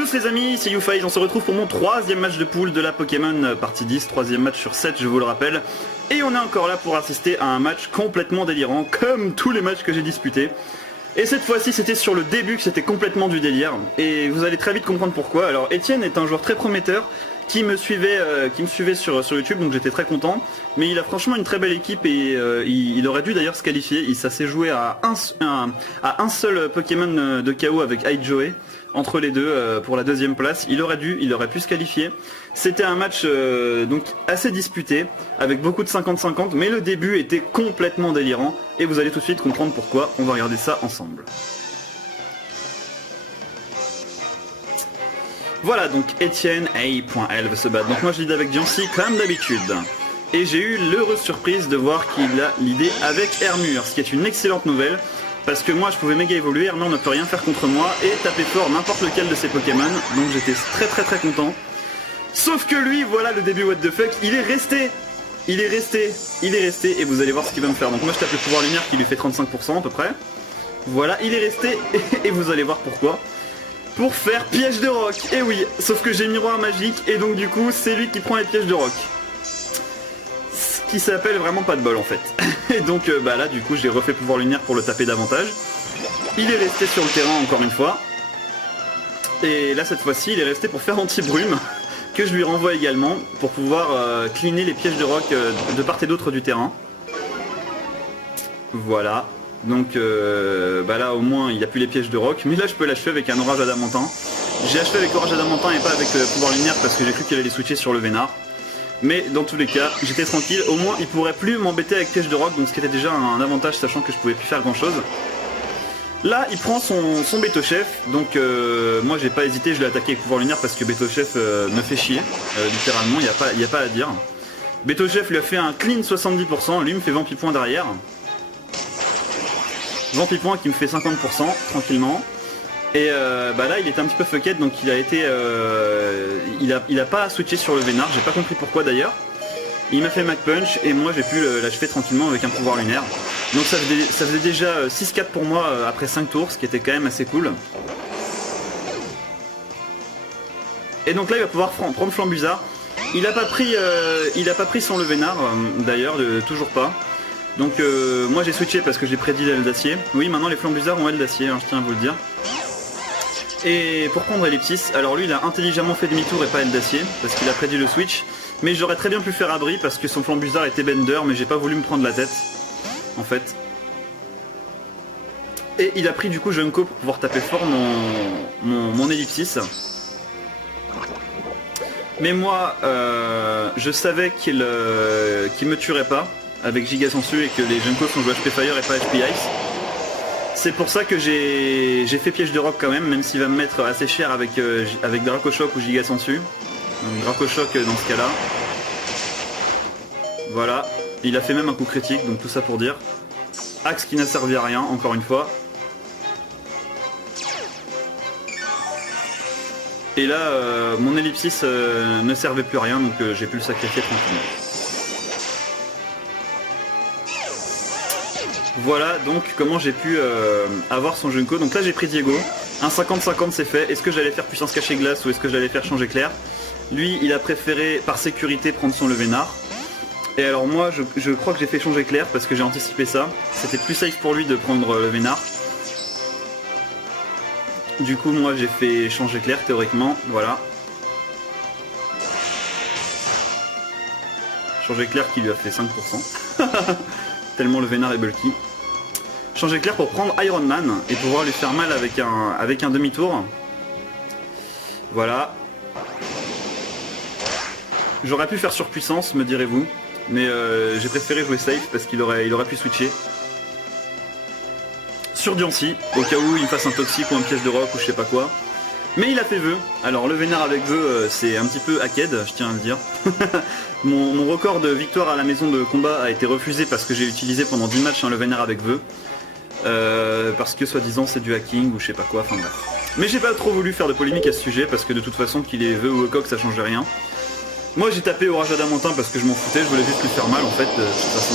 tous les amis, c'est YouFaze, on se retrouve pour mon troisième match de poule de la Pokémon partie 10, troisième match sur 7 je vous le rappelle. Et on est encore là pour assister à un match complètement délirant, comme tous les matchs que j'ai disputés. Et cette fois-ci c'était sur le début que c'était complètement du délire, et vous allez très vite comprendre pourquoi. Alors Etienne est un joueur très prometteur, qui me suivait sur YouTube, donc j'étais très content. Mais il a franchement une très belle équipe et il aurait dû d'ailleurs se qualifier. Ça s'est joué à un seul Pokémon de KO avec Joey entre les deux pour la deuxième place. Il aurait pu se qualifier. C'était un match donc assez disputé, avec beaucoup de 50-50, mais le début était complètement délirant. Et vous allez tout de suite comprendre pourquoi. On va regarder ça ensemble. Voilà, donc Etienne A.L veut se battre. Donc moi je lead avec Diancie comme d'habitude. Et j'ai eu l'heureuse surprise de voir qu'il a l'idée avec Hermure, ce qui est une excellente nouvelle. Parce que moi je pouvais méga évoluer, Hermure ne peut rien faire contre moi et taper fort n'importe lequel de ses Pokémon. Donc j'étais très content. Sauf que lui, voilà le début what the fuck, il est resté et vous allez voir ce qu'il va me faire. Donc moi je tape le pouvoir lumière qui lui fait 35% à peu près. Voilà, il est resté et vous allez voir pourquoi. Pour faire piège de roc, et oui, sauf que j'ai miroir magique et donc du coup c'est lui qui prend les pièges de roc. Ce qui s'appelle vraiment pas de bol en fait. Et donc bah là du coup j'ai refait pouvoir lumière pour le taper davantage. Il est resté sur le terrain encore une fois. Et là cette fois-ci il est resté pour faire anti-brume, que je lui renvoie également pour pouvoir cleaner les pièges de roc de part et d'autre du terrain. Voilà. Donc bah là au moins il n'y a plus les pièges de roc, mais là je peux l'achever avec un orage adamantin. J'ai achevé avec orage adamantin et pas avec pouvoir lumière parce que j'ai cru qu'il allait switcher sur le Vénard. Mais dans tous les cas j'étais tranquille, au moins il pourrait plus m'embêter avec piège de roc, donc ce qui était déjà un avantage sachant que je pouvais plus faire grand chose. Là il prend son Bétochef, donc moi j'ai pas hésité, je l'ai attaqué avec pouvoir lumière parce que Bétochef me fait chier, littéralement, il n'y a pas à dire. Bétochef lui a fait un clean 70%, lui me fait Vampipoint derrière. Vampipoint qui me fait 50% tranquillement. Et bah là il était un petit peu fucked, donc il a été il a pas switché sur le Vénard, j'ai pas compris pourquoi d'ailleurs. Il m'a fait Mach Punch et moi j'ai pu l'achever tranquillement avec un pouvoir lunaire. Donc ça faisait déjà 6-4 pour moi après 5 tours, ce qui était quand même assez cool. Et donc là il va pouvoir prendre Flambuzard. Il a pas pris son Levénard d'ailleurs, toujours pas. Donc moi j'ai switché parce que j'ai prédit l'aile d'acier. Oui, maintenant les Flambuzards ont aile d'acier, hein, je tiens à vous le dire. Et pour prendre Ellipsis, alors lui il a intelligemment fait demi-tour et pas aile d'acier parce qu'il a prédit le switch. Mais j'aurais très bien pu faire abri parce que son Flambuzard était Bender, mais j'ai pas voulu me prendre la tête en fait. Et il a pris du coup Junko pour pouvoir taper fort mon Ellipsis. Mais moi je savais qu'il me tuerait pas avec Giga Sensu et que les Junko sont joués HP Fire et pas HP Ice. C'est pour ça que j'ai fait piège de roc quand même s'il va me mettre assez cher avec Dracochoc ou Giga Sensu. Donc Dracochoc dans ce cas là. Voilà, il a fait même un coup critique, donc tout ça pour dire. Axe qui n'a servi à rien, encore une fois. Et là, mon Ellipsis ne servait plus à rien, donc j'ai pu le sacrifier tranquillement. Voilà donc comment j'ai pu avoir son Junko. Donc là j'ai pris Diego, un 50-50 c'est fait. Est-ce que j'allais faire puissance cachée glace ou est-ce que j'allais faire changer clair? Lui il a préféré par sécurité prendre son Levénard. Et alors moi je crois que j'ai fait changer clair parce que j'ai anticipé ça. C'était plus safe pour lui de prendre le Vénard. Du coup moi j'ai fait changer clair théoriquement, voilà. Changer clair qui lui a fait 5%. Tellement le Vénard est bulky. Changer clair pour prendre Iron Man et pouvoir lui faire mal avec un demi-tour. Voilà. J'aurais pu faire surpuissance, me direz-vous. Mais j'ai préféré jouer safe parce qu'il aurait pu switcher. Sur Diancie, au cas où il fasse un toxique ou un piège de roc ou je sais pas quoi. Mais il a fait vœu. Alors le Vénard avec vœu c'est un petit peu hacked, je tiens à le dire. mon record de victoire à la maison de combat a été refusé parce que j'ai utilisé pendant 10 matchs le Vénard avec vœu. Parce que soi-disant c'est du hacking ou je sais pas quoi, enfin bref. Mais j'ai pas trop voulu faire de polémique à ce sujet parce que de toute façon qu'il ait vœu ou coq ça change rien. Moi j'ai tapé Orage Adamantin parce que je m'en foutais, je voulais juste lui faire mal en fait de toute façon.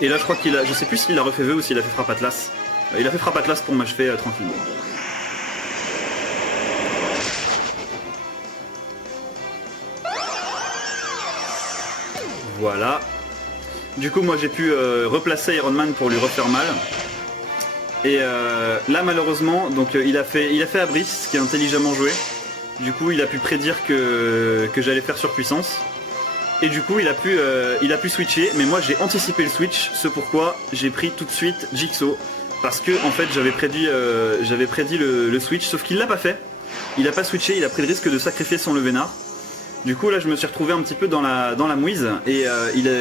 Et là je crois qu'il a, je sais plus s'il a refait vœu ou s'il a fait frappe Atlas. Il a fait frappe Atlas pour m'achever tranquillement. Voilà. Du coup moi j'ai pu replacer Iron Man pour lui refaire mal. Et là malheureusement donc il a fait abri, ce qui est intelligemment joué. Du coup il a pu prédire que j'allais faire surpuissance. Et du coup il a pu switcher, mais moi j'ai anticipé le switch, ce pourquoi j'ai pris tout de suite Jigsaw. Parce que en fait j'avais prédit le switch, sauf qu'il l'a pas fait. Il a pas switché, il a pris le risque de sacrifier son Levénard. Du coup là je me suis retrouvé un petit peu dans la mouise et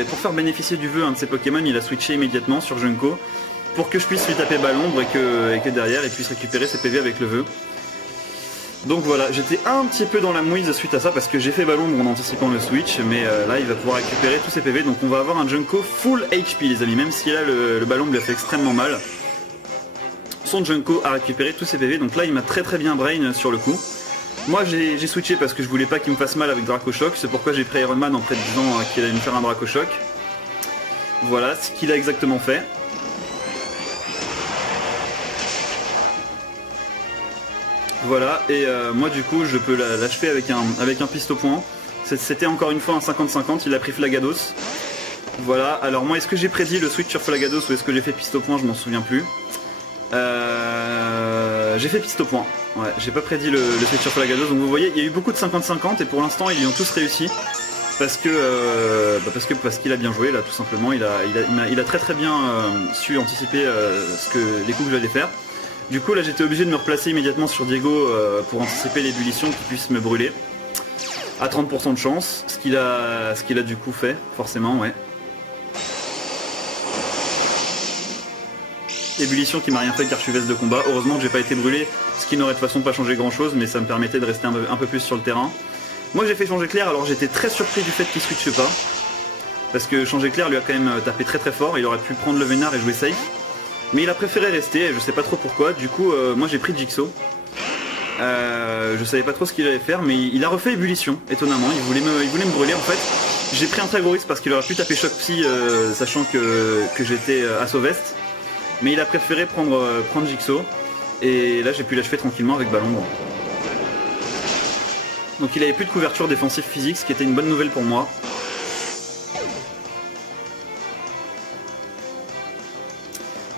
pour faire bénéficier du vœu un de ses Pokémon, il a switché immédiatement sur Junko pour que je puisse lui taper Balombre et que derrière il puisse récupérer ses PV avec le vœu. Donc voilà, j'étais un petit peu dans la mouise suite à ça parce que j'ai fait Balombre en anticipant le switch, mais là il va pouvoir récupérer tous ses PV, donc on va avoir un Junko full HP les amis, même si là le Balombre lui a fait extrêmement mal. Son Junko a récupéré tous ses PV, donc là il m'a très bien brain sur le coup. Moi j'ai switché parce que je voulais pas qu'il me fasse mal avec Draco Choc, c'est pourquoi j'ai pris Iron Man en prédisant qu'il allait me faire un Draco Choc. Voilà ce qu'il a exactement fait. Voilà, et moi du coup je peux l'achever avec un piste au point. C'était encore une fois un 50-50, il a pris Flagados. Voilà, alors moi est-ce que j'ai prédit le switch sur Flagados ou est-ce que j'ai fait piste au point, je m'en souviens plus. J'ai fait piste au point, ouais, j'ai pas prédit le switch sur Flagados, donc vous voyez il y a eu beaucoup de 50-50 et pour l'instant ils y ont tous réussi. Parce qu'il a bien joué là tout simplement, il a très bien su anticiper les coups que j'allais faire. Du coup là j'étais obligé de me replacer immédiatement sur Diego pour anticiper l'ébullition qui puisse me brûler. À 30% de chance, ce qu'il a du coup fait, forcément, ouais. Ébullition qui m'a rien fait car je suis veste de combat. Heureusement que j'ai pas été brûlé, ce qui n'aurait de toute façon pas changé grand chose, mais ça me permettait de rester un peu plus sur le terrain. Moi j'ai fait changer Clair, alors j'étais très surpris du fait qu'il switche pas. Parce que changer Clair lui a quand même tapé très fort, il aurait pu prendre le Vénard et jouer safe. Mais il a préféré rester, et je sais pas trop pourquoi, du coup moi j'ai pris Jigsaw. Je savais pas trop ce qu'il allait faire, mais il a refait ébullition, étonnamment, il voulait me brûler en fait. J'ai pris un très gros risque parce qu'il aurait pu taper Choc Psy, sachant que j'étais à Sauveste. Mais il a préféré prendre Jigsaw, et là j'ai pu l'achever tranquillement avec Balombre. Donc il avait plus de couverture défensive physique, ce qui était une bonne nouvelle pour moi.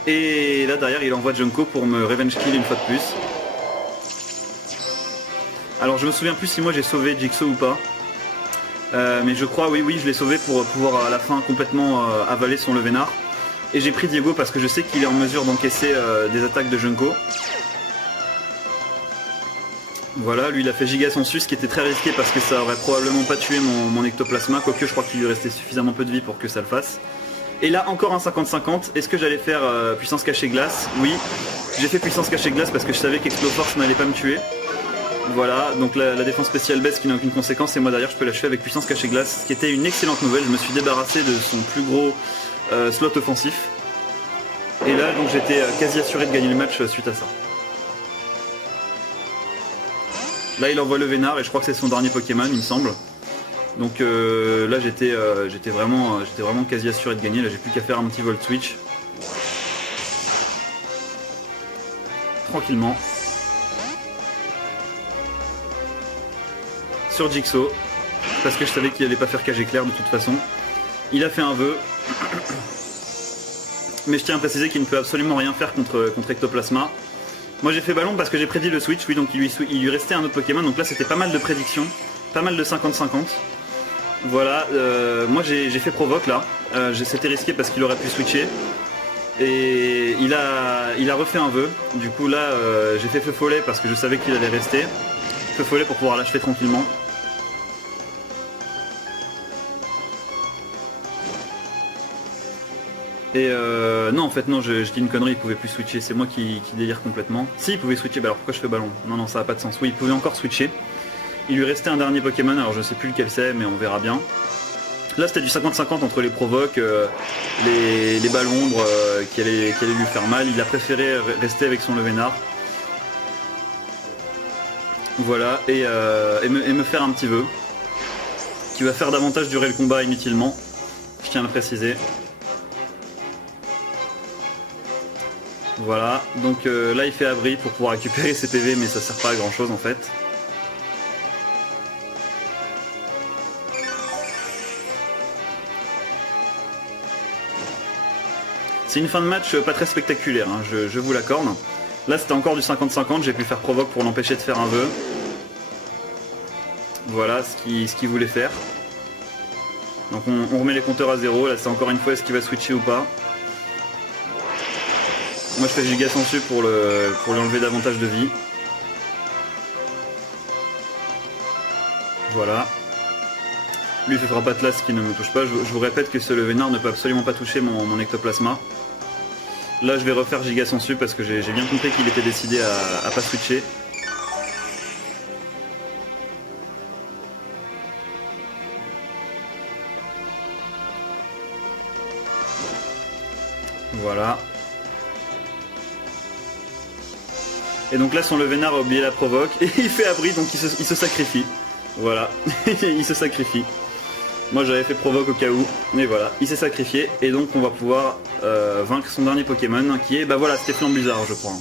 Et là derrière il envoie Junko pour me revenge kill une fois de plus. Alors je me souviens plus si moi j'ai sauvé Jigsaw ou pas. Mais je crois oui je l'ai sauvé pour pouvoir à la fin complètement avaler son Levénard. Et j'ai pris Diego parce que je sais qu'il est en mesure d'encaisser des attaques de Junko. Voilà, lui il a fait Giga Sensus, qui était très risqué parce que ça aurait probablement pas tué mon ectoplasma, quoique je crois qu'il lui restait suffisamment peu de vie pour que ça le fasse. Et là encore un 50-50, est-ce que j'allais faire puissance cachée glace? Oui, j'ai fait puissance cachée glace parce que je savais qu'Exploforce n'allait pas me tuer. Voilà, donc la défense spéciale baisse qui n'a aucune conséquence et moi derrière je peux l'achever avec puissance cachée glace, ce qui était une excellente nouvelle, je me suis débarrassé de son plus gros slot offensif. Et là donc j'étais quasi assuré de gagner le match suite à ça. Là il envoie le Vénard et je crois que c'est son dernier Pokémon il me semble. Donc là j'étais vraiment quasi assuré de gagner, là j'ai plus qu'à faire un petit Volt Switch. Tranquillement. Sur Jigsaw. Parce que je savais qu'il allait pas faire cage éclair de toute façon. Il a fait un vœu. Mais je tiens à préciser qu'il ne peut absolument rien faire contre Ectoplasma. Moi j'ai fait ballon parce que j'ai prédit le switch, oui donc il lui restait un autre Pokémon, donc là c'était pas mal de prédictions, pas mal de 50-50. Voilà, moi j'ai fait provoque là, c'était risqué parce qu'il aurait pu switcher. Et il a refait un vœu, du coup là j'ai fait feu follet parce que je savais qu'il allait rester. Feu follet pour pouvoir l'achever tranquillement. Et non en fait non je dis une connerie, il pouvait plus switcher, c'est moi qui délire complètement. Si il pouvait switcher, bah alors pourquoi je fais ballon? Non ça n'a pas de sens, oui il pouvait encore switcher. Il lui restait un dernier Pokémon, alors je sais plus lequel c'est mais on verra bien. Là c'était du 50-50 entre les provoques, les Balombre qui allaient lui faire mal, il a préféré rester avec son Levénard. Voilà, et me faire un petit vœu, qui va faire davantage durer le combat inutilement, je tiens à le préciser. Voilà, donc là il fait abri pour pouvoir récupérer ses PV mais ça sert pas à grand chose en fait. C'est une fin de match pas très spectaculaire, hein, je vous l'accorde. Là c'était encore du 50-50, j'ai pu faire provoque pour l'empêcher de faire un vœu. Voilà ce qu'il voulait faire. Donc on remet les compteurs à 0, là c'est encore une fois est-ce qu'il va switcher ou pas. Moi je fais giga sensu pour lui enlever davantage de vie. Voilà. Lui il fera pas de las qui ne me touche pas. Je vous répète que ce Vénard ne peut absolument pas toucher mon ectoplasma. Là je vais refaire giga sensu parce que j'ai bien compris qu'il était décidé à pas switcher. Voilà. Et donc là son Vénard a oublié la provoque et il fait abri donc il se sacrifie. Voilà, il se sacrifie. Moi j'avais fait provoque au cas où, mais voilà, il s'est sacrifié et donc on va pouvoir vaincre son dernier Pokémon qui est, bah voilà, c'était Flambuzard je crois.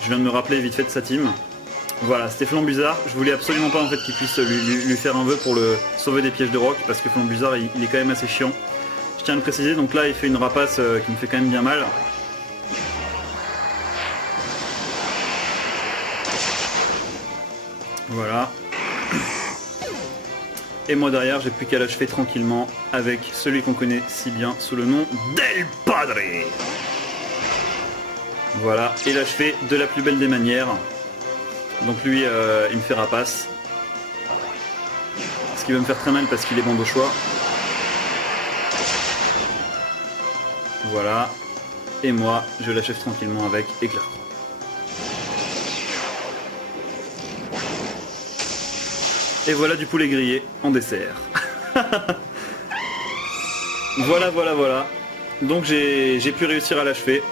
Je viens de me rappeler vite fait de sa team. Voilà, c'était Flambuzard, je voulais absolument pas en fait qu'il puisse lui faire un vœu pour le sauver des pièges de roc parce que Flambuzard il est quand même assez chiant. Je tiens à le préciser, donc là il fait une rapace qui me fait quand même bien mal. Voilà. Et moi derrière, j'ai plus qu'à l'achever tranquillement avec celui qu'on connaît si bien sous le nom d'El Padre. Voilà, et l'achever de la plus belle des manières. Donc lui, il me fait rapace. Ce qui va me faire très mal parce qu'il est bon au choix. Voilà. Et moi, je l'achève tranquillement avec éclair. Et voilà du poulet grillé en dessert. Voilà. Donc j'ai pu réussir à l'achever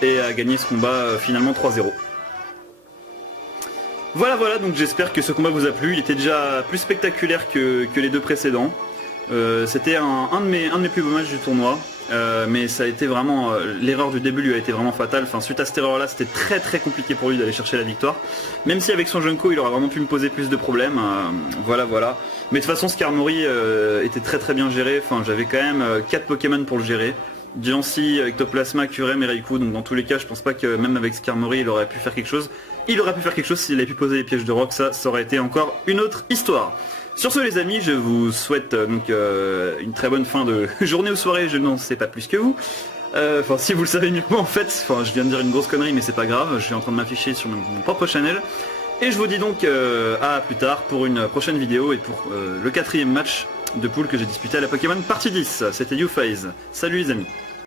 et à gagner ce combat finalement 3-0. Voilà, donc j'espère que ce combat vous a plu. Il était déjà plus spectaculaire que les deux précédents. C'était un de mes plus beaux matchs du tournoi. Mais ça a été vraiment... l'erreur du début lui a été vraiment fatale. Enfin, suite à cette erreur là, c'était très compliqué pour lui d'aller chercher la victoire. Même si avec son Junko il aurait vraiment pu me poser plus de problèmes. Voilà. Mais de toute façon Skarmory était très bien géré. Enfin, j'avais quand même 4 Pokémon pour le gérer. Diancie, Ectoplasma, Curem et Raikou. Donc dans tous les cas je pense pas que même avec Skarmory il aurait pu faire quelque chose. Il aurait pu faire quelque chose s'il avait pu poser les pièges de roc. Ça aurait été encore une autre histoire. Sur ce les amis, je vous souhaite une très bonne fin de journée ou soirée, je n'en sais pas plus que vous. Enfin si vous le savez mieux que moi en fait, enfin je viens de dire une grosse connerie mais c'est pas grave, je suis en train de m'afficher sur mon propre channel. Et je vous dis donc à plus tard pour une prochaine vidéo et pour le 4e match de poule que j'ai disputé à la Pokémon partie 10. C'était YouPhase. Salut les amis.